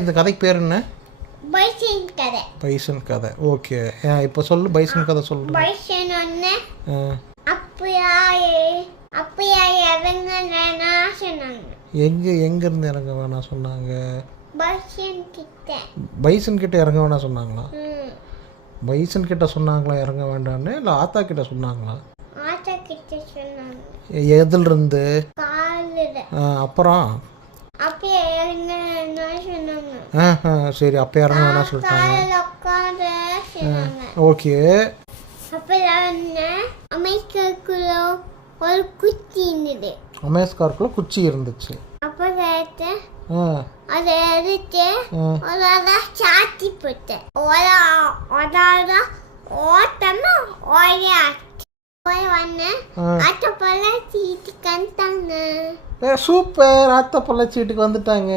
இந்த கதைக்கு பேர் என்ன? பைசன் கதை. பைசன் கதை. ஓகே, இப்போ சொல்லு. பைசன் கதை சொல்லு. பைசன் ஒன்று அப்பயா இறங்க வேணாம் சொன்னாங்க. எங்கேருந்து இறங்க வேணாம் சொன்னாங்க? பைசன் கிட்ட இறங்க வேணாம் சொன்னாங்களா? பைசன் கிட்ட சொன்னாங்களா இறங்க வேண்டான்னு? இல்லை ஆத்தா கிட்ட சொன்னாங்களா? ஆத்தா கிட்ட சொன்னாங்க. எதுலேருந்து? அப்புறம் அப்பயா இறங்க வேணாம் சொன்னாங்க. சரி, அப்போ இறங்க வேணாம் சொல்லிட்டாங்க. ஓகே. அப்புறம் அமெரிக்காக்குள்ள ஒரு குச்சி இருந்தது. அமெரிக்காக்குள்ள குச்சி இருந்துச்சு. அப்புறம் அதை எடுத்து ஒரு சாத்தி போட்டேன். ஓட்டமா சூப்பர். ஆத்த பொள்ளாச்சி வீட்டுக்கு வந்துட்டாங்க.